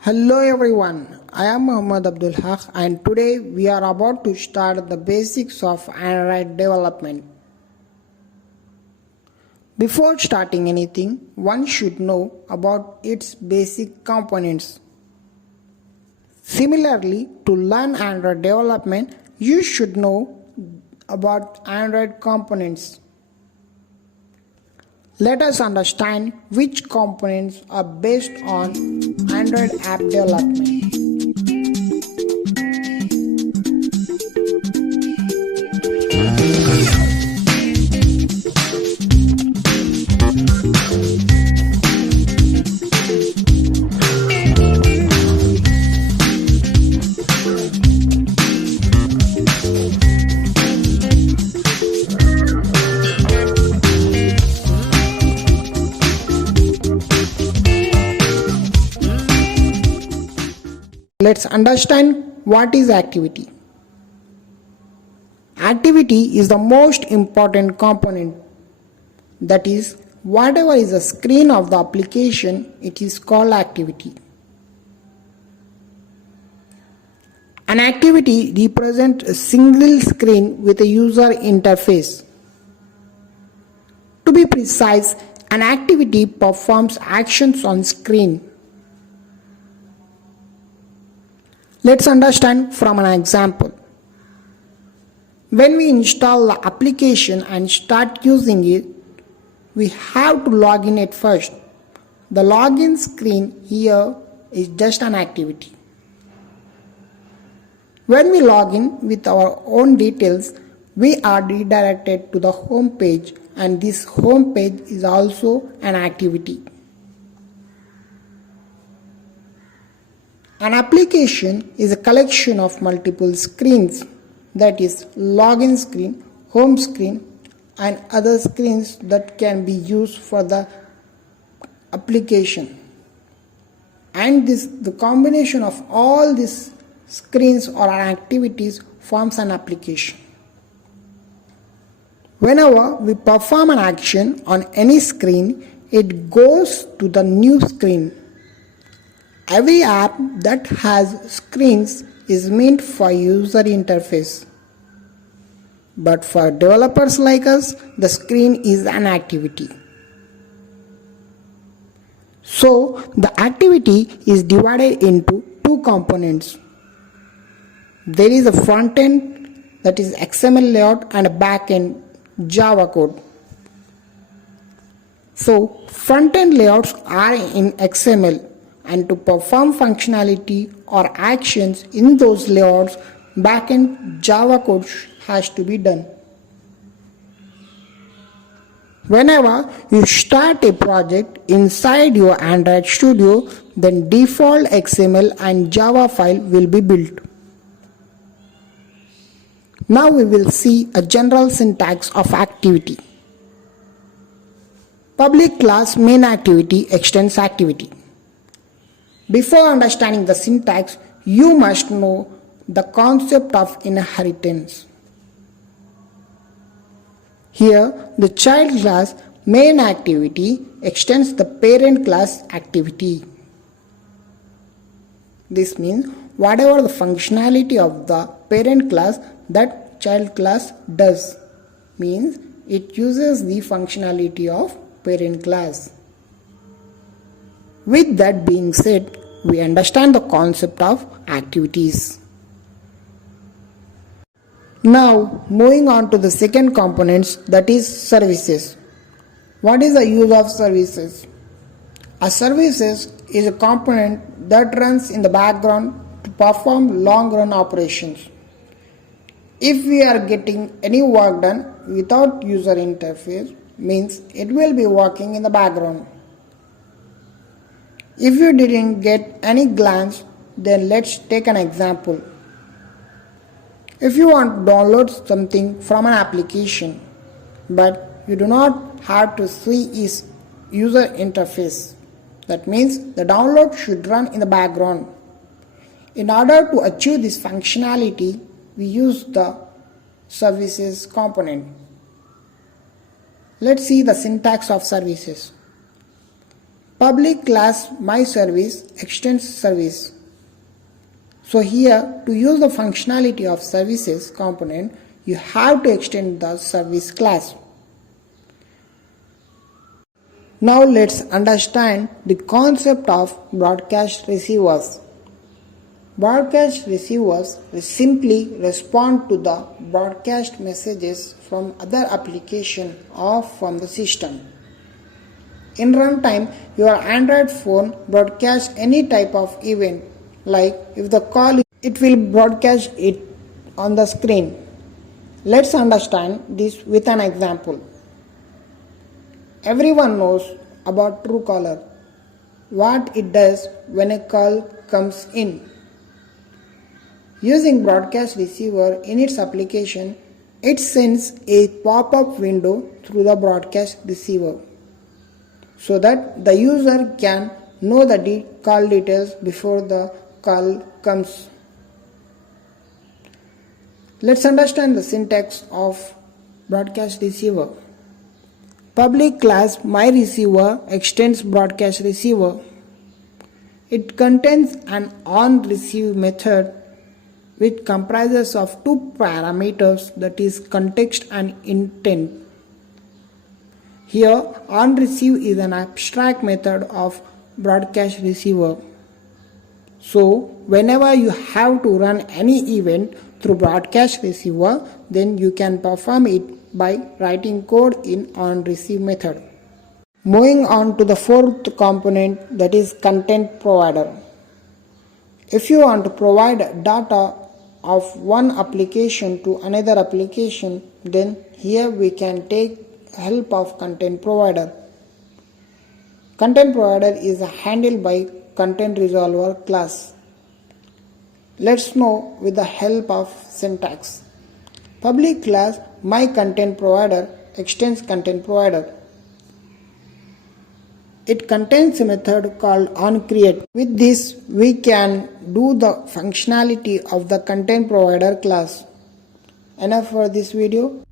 Hello everyone, I am Muhammad Abdul Haq and today we are about to start the basics of Android development. Before starting anything, one should know about its basic components. Similarly, to learn Android development, you should know about Android components. Let us understand which components are based on Android app development. Let's understand what is activity. Activity is the most important component. That is, whatever is the screen of the application, it is called activity. An activity represents a single screen with a user interface. To be precise, an activity performs actions on screen. Let's understand from an example. When we install the application and start using it, we have to log in at first. The login screen here is just an activity. When we log in with our own details, we are redirected to the home page, and this home page is also an activity. An application is a collection of multiple screens, that is, login screen, home screen, and other screens that can be used for the application. And the combination of all these screens or activities forms an application. Whenever we perform an action on any screen, it goes to the new screen. Every app that has screens is meant for user interface. But for developers like us, the screen is an activity. So, the activity is divided into two components. There is a front end, that is XML layout, and a back end, Java code. So, front end layouts are in XML. And to perform functionality or actions in those layouts, backend Java code has to be done. Whenever you start a project inside your Android Studio, then default XML and Java file will be built. Now we will see a general syntax of activity. Public class main activity extends activity. Before understanding the syntax, you must know the concept of inheritance. Here, the child class main activity extends the parent class activity. This means whatever the functionality of the parent class, that child class does. Means it uses the functionality of parent class. With that being said, we understand the concept of activities. Now, moving on to the second components, that is services. What is the use of services? A services is a component that runs in the background to perform long-run operations. If we are getting any work done without user interface, means it will be working in the background. If you didn't get any glance, then let's take an example. If you want to download something from an application, but you do not have to see its user interface, that means the download should run in the background. In order to achieve this functionality, we use the services component. Let's see the syntax of services. Public class my service extends service. So here, to use the functionality of services component, you have to extend the service class. Now let's understand the concept of broadcast receivers. Broadcast receivers simply respond to the broadcast messages from other application or from the system. In runtime, your Android phone broadcasts any type of event, like if the call, it will broadcast it on the screen. Let's understand this with an example. Everyone knows about Truecaller, what it does when a call comes in. Using broadcast receiver in its application, it sends a pop-up window through the broadcast receiver so that the user can know the call details before the call comes. Let's understand the syntax of broadcast receiver. Public class myReceiver extends broadcast receiver. It contains an onReceive method which comprises of two parameters, that is context and intent. Here onReceive is an abstract method of broadcast receiver. So whenever you have to run any event through broadcast receiver, then you can perform it by writing code in onReceive method. Moving on to the fourth component, that is content provider. If you want to provide data of one application to another application, then here we can take help of content provider. Content provider is handled by content resolver class. Let's know with the help of syntax. Public class myContentProvider extends content provider. It contains a method called onCreate. With this, we can do the functionality of the content provider class. Enough for this video.